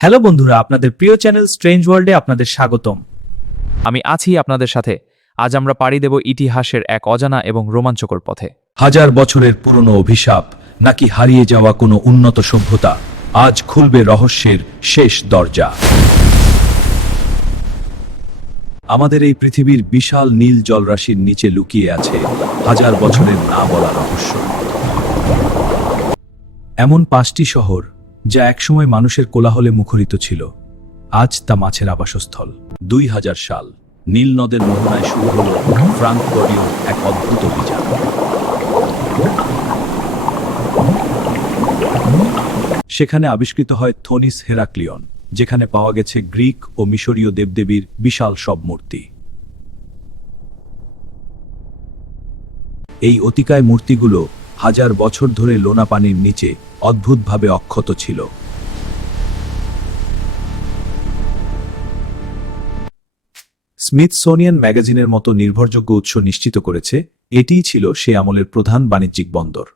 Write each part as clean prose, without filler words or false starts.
Hello বন্ধুরা, আপনাদের প্রিয় চ্যানেল স্ট্রেঞ্জ ওয়ার্ল্ডে আপনাদের স্বাগতম। আমি আছি আপনাদের সাথে। আজ আমরা পাড়ি দেব ইতিহাসের এক অজানা এবং রোমাঞ্চকর পথে। হাজার বছরের পুরনো অভিশাপ নাকি হারিয়ে যাওয়া কোনো উন্নত সভ্যতা, আজ খুলবে রহস্যের শেষ দরজা। আমাদের এই পৃথিবীর বিশাল নীল জলরাশির নিচে লুকিয়ে আছে হাজার বছরের না বলা রহস্য। এমন 5টি শহর যা একসময় মানুষের কোলাহলে মুখরিত ছিল, আজ তা মাছের আবাসস্থল। 2000 সাল নীল নদের মোহনায় শুরু হল ফ্রাঙ্ক বডিওর এক অদ্ভুত অভিযান। সেখানে আবিষ্কৃত হয় থোনিস হেরাক্লিয়ন, যেখানে পাওয়া গেছে গ্রিক ও মিশরীয় দেবদেবীর বিশাল সব মূর্তি। এই অতিকায় মূর্তিগুলো হাজার বছর ধরে লোনা পানির নিচে অদ্ভুতভাবে অক্ষত ছিল। স্মিথসোনিয়ান ম্যাগাজিনের মতো নির্ভরযোগ্য উৎস নিশ্চিত করেছে এটিই ছিল সে আমলের প্রধান বাণিজ্যিক বন্দর।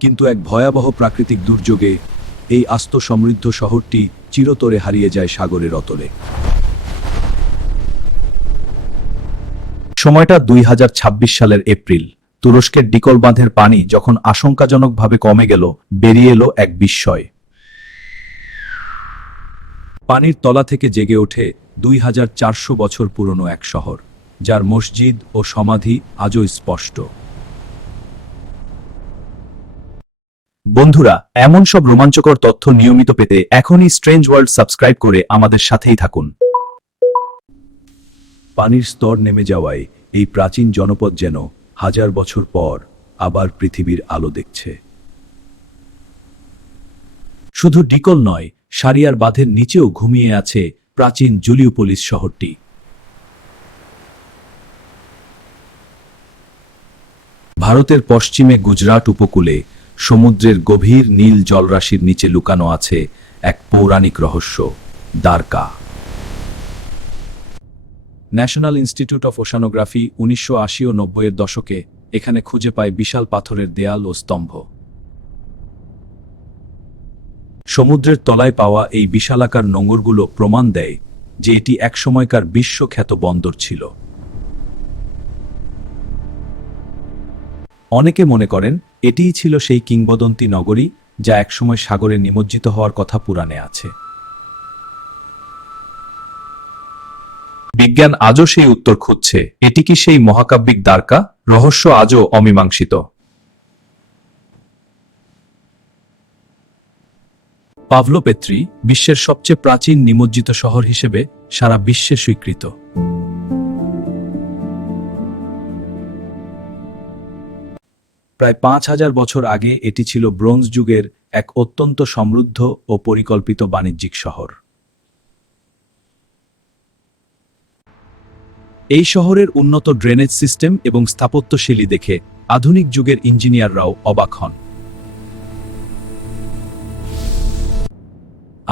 কিন্তু এক ভয়াবহ প্রাকৃতিক দুর্যোগে এই আস্ত সমৃদ্ধ শহরটি চিরতরে হারিয়ে যায় সাগরের অতলে। সময়টা 2026 সালের এপ্রিল। তুরস্কের ডিকল বাঁধের পানি যখন আশঙ্কাজনকভাবে কমে গেল, বেরিয়ে এলো এক বিস্ময়। পানির তলা থেকে জেগে ওঠে 2400 বছর পুরনো এক শহর, যার মসজিদ ও সমাধি আজও স্পষ্ট। বন্ধুরা, এমন সব রোমাঞ্চকর তথ্য নিয়মিত পেতে এখনই স্ট্রেঞ্জ ওয়ার্ল্ড সাবস্ক্রাইব করে আমাদের সাথেই থাকুন। পানির স্তর নেমে যাওয়ায় এই প্রাচীন জনপদ যেন হাজার বছর পর আবার পৃথিবীর আলো দেখছে। শুধু ডিকল নয়, সারিয়ার বাঁধের নিচেও ঘুমিয়ে আছে প্রাচীন জুলিওপোলিস শহরটি। ভারতের পশ্চিমে গুজরাট উপকূলে সমুদ্রের গভীর নীল জলরাশির নিচে লুকানো আছে এক পৌরাণিক রহস্য, Dwarka. National institute of oceanography 1980 ও 90-এর দশকে এখানে খুঁজে পায় বিশাল পাথরের দেয়াল ও স্তম্ভ। সমুদ্রের তলায় পাওয়া এই বিশালাকার নোঙরগুলো প্রমাণ দেয় যে এটি একসময়কার বিশ্বখ্যাত বন্দর ছিল। অনেকে মনে করেন এটিই ছিল সেই কিংবদন্তি নগরী যা একসময় সাগরে নিমজ্জিত হওয়ার কথা পুরাণে আছে। বিজ্ঞান আজও সেই উত্তর খুঁজছে। এটি কি সেই মহাকাব্যিক দ্বারকা? রহস্য আজও অমীমাংসিত। পাভলোপেত্রি বিশ্বের সবচেয়ে প্রাচীন নিমজ্জিত শহর হিসেবে সারা বিশ্বে স্বীকৃত। প্রায় 5000 বছর আগে এটি ছিল ব্রোঞ্জ যুগের এক অত্যন্ত সমৃদ্ধ ও পরিকল্পিত বাণিজ্যিক শহর। এই শহরের উন্নত ড্রেনেজ সিস্টেম এবং স্থাপত্যশৈলী দেখে আধুনিক যুগের ইঞ্জিনিয়াররাও অবাক হন।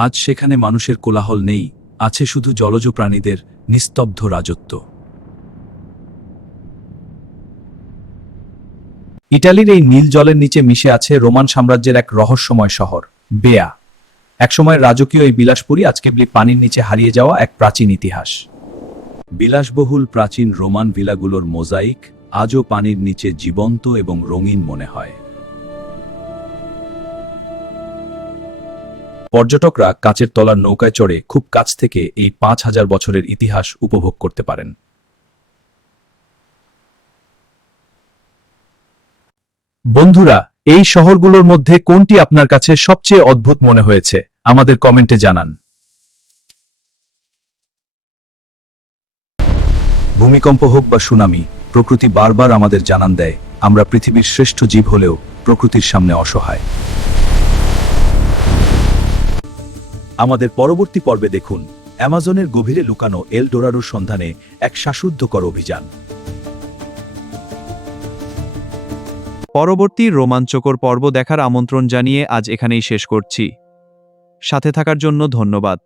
আজ সেখানে মানুষের কোলাহল নেই, আছে শুধু জলজ প্রাণীদের নিস্তব্ধ রাজত্ব। ইটালির এই নীল জলের নিচে মিশে আছে রোমান সাম্রাজ্যের এক রহস্যময় শহর, বেয়া। একসময় রাজকীয় এই বিলাসপুরী আজ কেবল পানির নিচে হারিয়ে যাওয়া এক প্রাচীন ইতিহাস। বিলাসবহুল প্রাচীন রোমান ভিলাগুলোর মোজাইক আজও পানির নিচে জীবন্ত এবং রঙিন মনে হয়। পর্যটকরা কাচের তলার নৌকায় চড়ে খুব কাছ থেকে এই 5000 বছরের ইতিহাস উপভোগ করতে পারেন। বন্ধুরা, এই শহরগুলোর মধ্যে কোনটি আপনার কাছে সবচেয়ে অদ্ভুত মনে হয়েছে আমাদের কমেন্টে জানান। ভূমিকম্প হোক বা সুনামি, প্রকৃতি বারবার আমাদের জানান দেয় আমরা পৃথিবীর শ্রেষ্ঠ জীব হলেও প্রকৃতির সামনে অসহায়। আমাদের পরবর্তী পর্বে দেখুন অ্যামাজনের গভীরে লুকানো এল ডোরাডোর সন্ধানে এক শ্বাসরুদ্ধকর অভিযান। পরবর্তী রোমাঞ্চকর পর্ব দেখার আমন্ত্রণ জানিয়ে আজ এখানেই শেষ করছি। সাথে থাকার জন্য ধন্যবাদ।